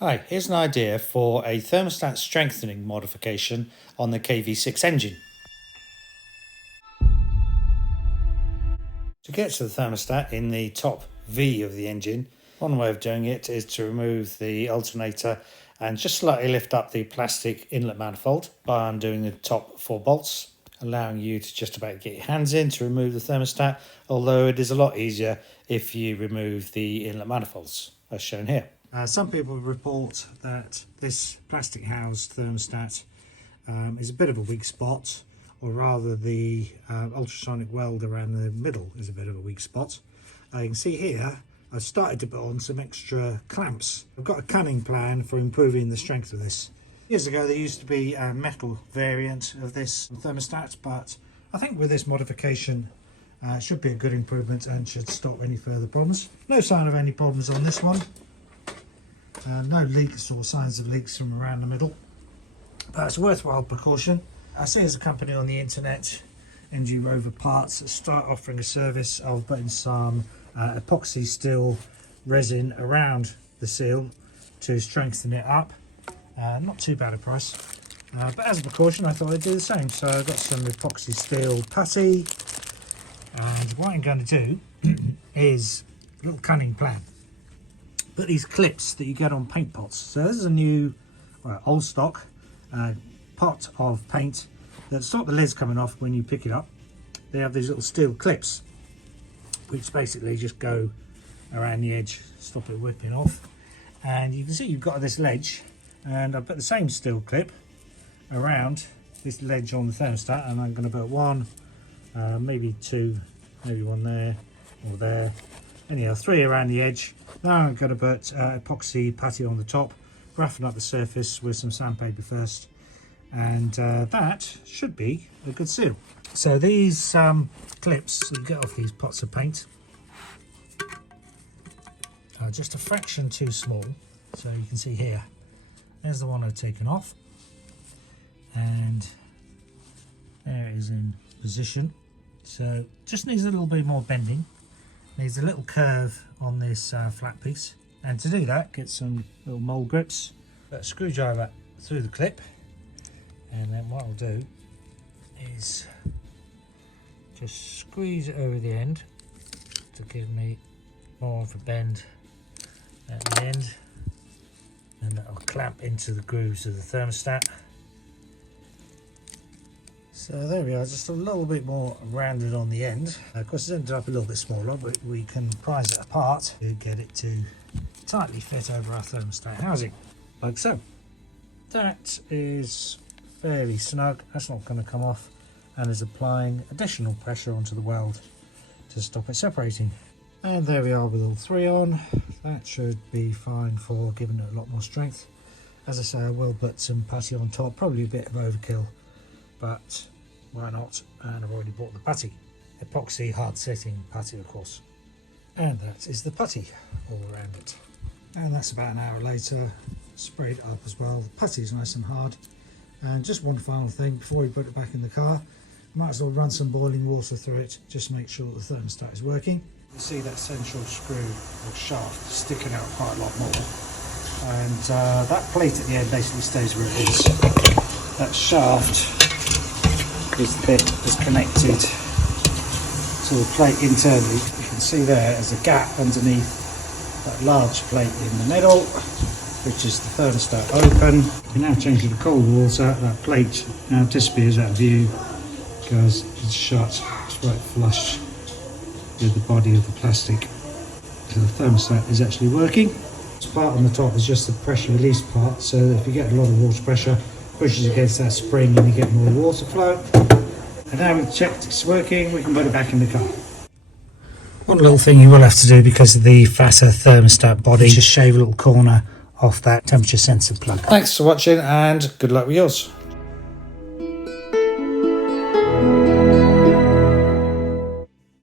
Hi, here's an idea for a thermostat strengthening modification on the KV6 engine. To get to the thermostat in the top V of the engine, one way of doing it is to remove the alternator and just slightly lift up the plastic inlet manifold by undoing the top 4 bolts, allowing you to just about get your hands in to remove the thermostat, although it is a lot easier if you remove the inlet manifolds, as shown here. Some people report that this plastic housed thermostat is a bit of a weak spot, or rather the ultrasonic weld around the middle is a bit of a weak spot. You can see here I've started to put on some extra clamps. I've got a cunning plan for improving the strength of this. Years ago there used to be a metal variant of this thermostat, but I think with this modification it should be a good improvement and should stop any further problems. No sign of any problems on this one. No leaks or signs of leaks from around the middle, but it's a worthwhile precaution. I see there's a company on the internet, MG Rover Parts, that start offering a service of putting some epoxy steel resin around the seal to strengthen it up. Not too bad a price, but as a precaution I thought I'd do the same. So I've got some epoxy steel putty, and what I'm going to do is a little cunning plan. Put these clips that you get on paint pots. So this is a new, old stock pot of paint that stop the lids coming off when you pick it up. They have these little steel clips which basically just go around the edge, stop it whipping off. And you can see you've got this ledge, and I put the same steel clip around this ledge on the thermostat, and I'm going to put one, maybe two, maybe one there or there. Anyhow, 3 around the edge. Now I'm going to put epoxy putty on the top, roughen up the surface with some sandpaper first, and that should be a good seal. So these clips that you get off these pots of paint are just a fraction too small. So you can see here, there's the one I've taken off, and there it is in position. So just needs a little bit more bending. Needs a little curve on this flat piece, and to do that get some little mole grips, put a screwdriver through the clip, and then what I'll do is just squeeze it over the end to give me more of a bend at the end, and that'll clamp into the grooves of the thermostat. So there we are, just a little bit more rounded on the end. Of course it's ended up a little bit smaller, but we can prise it apart to get it to tightly fit over our thermostat housing, like so. That is fairly snug, that's not going to come off, and is applying additional pressure onto the weld to stop it separating. And there we are with all 3 on. That should be fine for giving it a lot more strength. As I say, I will put some putty on top, probably a bit of overkill, but why not? And I've already bought the putty, epoxy hard setting putty of course, and that is the putty all around it. And that's about an hour later, sprayed up as well. The putty is nice and hard. And just one final thing before we put it back in the car, might as well run some boiling water through it, just make sure the thermostat is working. You see that central screw or shaft sticking out quite a lot more, and that plate at the end basically stays where it is. That shaft is the bit that's connected to the plate internally. You can see there there's a gap underneath that large plate in the middle, which is the thermostat open. We now change to the cold water. That plate now disappears out of view because it's shut. It's right flush with the body of the plastic. So the thermostat is actually working. This part on the top is just the pressure release part, so if you get a lot of water pressure, pushes against that spring and you get more water flow. And now we've checked it's working, we can put it back in the car. One little thing you will have to do because of the fatter thermostat body, just shave a little corner off that temperature sensor plug. Thanks for watching and good luck with yours.